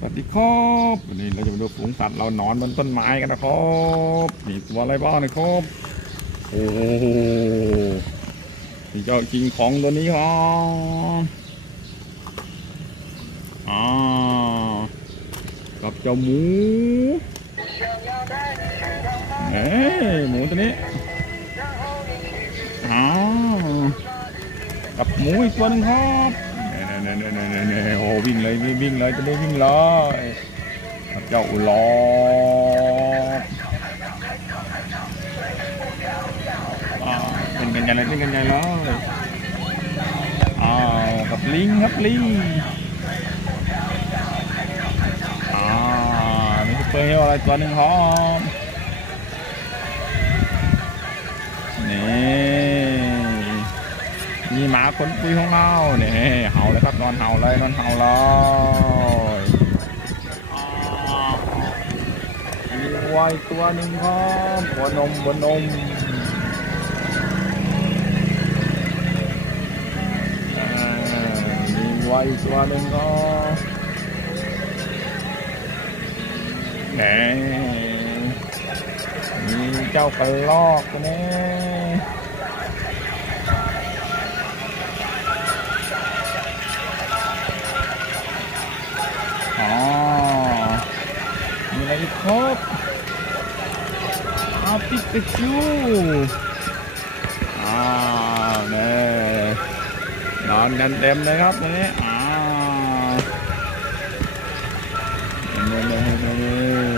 สวัสดีครับวันนี้เราจะมาดูฝูงสัตว์เรานอนบนต้นไม้กันนะครับมีตัวอะไรบ้างนะครับโอ้โหนี่เจ้ากิงของตัวนี้ครับอ่ากับเจ้าหมูเอ้หมูตัวนี้อ่ากับหมูอีกตัวหนึ่งครับ วิ่งเลยวิ่วิ่งเลยจะได้วิ่งเลยเจ้าอุลอดอ่าเป็นกันใหญ่เลยเป็นกันใหญ่เลยอ้าวกับลิงครับลิงอ่ามีซุปเปอร์อะไรตัวหนึ่งครับ มีหมาขนปุยของเราเนี่ยเห่าเลยครับนอนเห่าเลยนอนเห่าเลยมีวัวตัวหนึ่งครับหัวนมหัวนมมีวัวตัวหนึ่งครับเนี่ยมีเจ้ากระลอกตัวนี้ อะไรอีกครบอาปิกาจูอ้าวนี่นอนกันเต็มเลยครับตอนนี้อ้าวนี่นี่นี่